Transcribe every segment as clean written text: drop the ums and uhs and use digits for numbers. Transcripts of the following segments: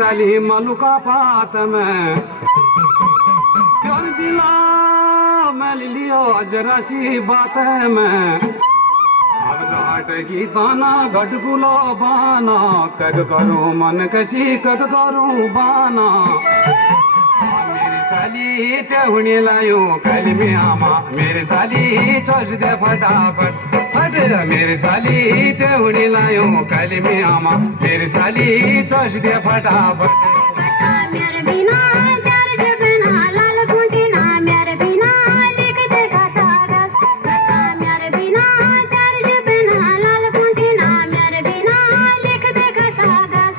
साली मलुका पात में प्यार दिला मैं लियो जरा सी बात है मैं अब घाट की ताना गटगुलो बाना कग करूं मन कशी कग करूं बाना मेरी साली तेवणी लायो कल में आमा मेरी साली चोच दे फटाफट फट मेरी साली तेवणी लायो कल में आमा मेरी साली चोच दे फटाफट मेरे बिना दर्द बिना लाल कुंटिना मेरे बिना लिख दे कागज मेरे बिना दर्द बिना लाल कुंटिना मेरे बिना लिख दे कागज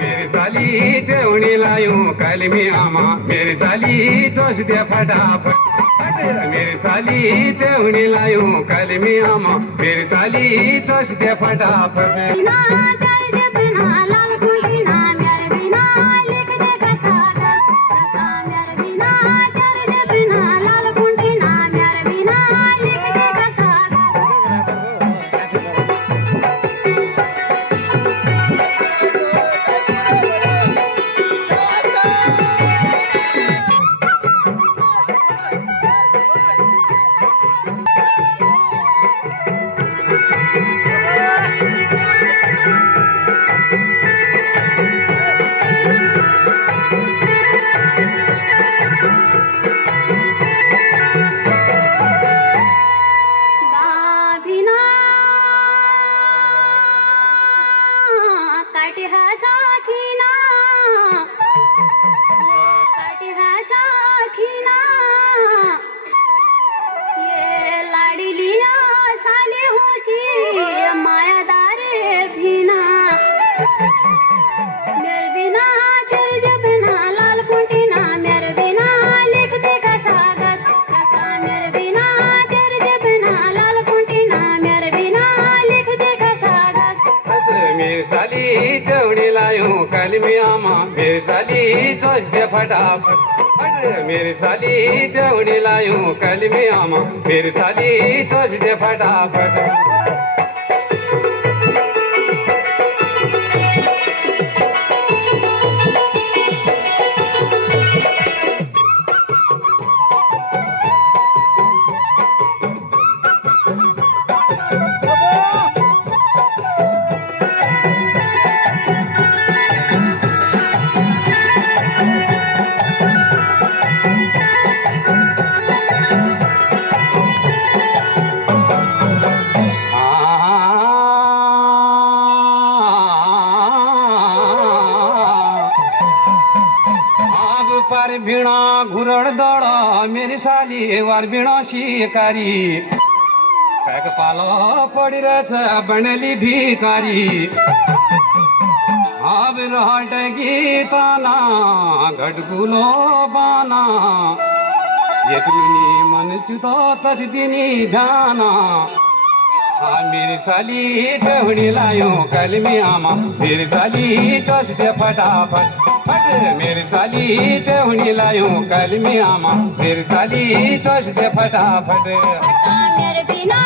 मेरी साली तेवणी लायो कल में आमा मेरी साली चोच दे फटाफट मेरी साली तेवणी लायो कल में आमा मेरी साली चोच दे फटाफट बिना दर्द बिना लाल कुंटिना मेरे बिना लिख दे कागज मेरे बिना दर्द बिना लाल कुंटिना मेरे बिना लिख दे कागज बाभिना काटिहाचा खिना काटिहाचा खिना ये लाडलिया साले होची मायादारे भीना मेरे बिना चल बिना लाल कुंटिना मेरे बिना लिख दे कागज मेरे बिना चल बिना लाल कुंटिना मेरे बिना लिख दे कागज मेरी साली तेवणी लायो कल में आमा मेरी साली चोच दे फटाफट मेरी साली तेवणी लायो कल में आमा मेरी साली चोच दे फटाफट पार भिणा घुरड दड़ा मेरी साली वार भिणा शिकारी पैक पालो पड़ी रह बनली भिकारी अब रहट गीताना घटगुलो बाना एक मन चुतो तद दिनी ध्याना मेरी साली तेवणी लायो कल में आमा मेरी साली चोच दे फटाफट मेरी साली तेवणी लायो कल में आमा मेरी साली चोच दे फटाफट मेरे बिना